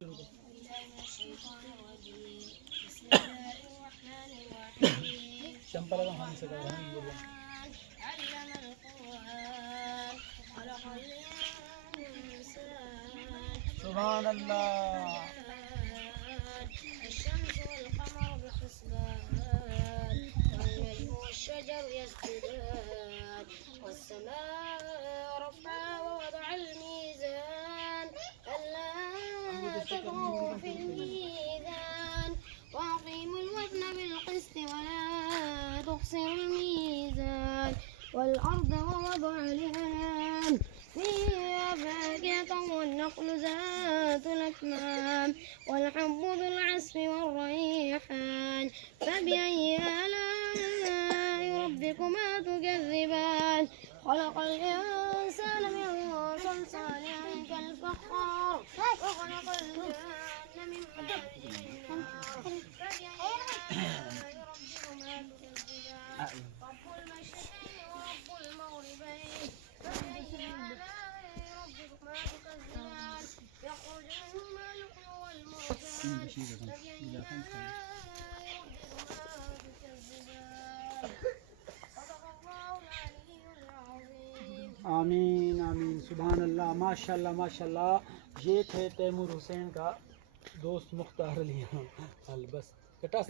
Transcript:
علم القرآن خلق الإنسان سبحان الله. الشمس والقمر بحسبان والنجم والشجر يسجدان والسماء رفعها ووضع الميزان ألا تطغوا في الميزان وأقيموا الوزن بالقسط ولا تخسروا الميزان والأرض ووضع الأنام فيها فاكهة والنخل ذات الأكمام والحب ذو العصف والريحان فبأي آلاء ربكما تكذبان خلق الإنسان من صلصال كالفخار وخلق الجن من مارج من نار فبأي آلاء ربكما تكذبان رب المشرقين ورب المغربين فبأي آلاء ربكما تكذبان يخرج منهما اللؤلؤ والمرجان فبأي آلاء ربكما تكذبان صدق الله العلي العظيم. आमीन आमीन सुभान अल्लाह माशाल्लाह माशाल्लाह। ये थे तैमूर हुसैन का दोस्त मुख्तार अली। बस बेटा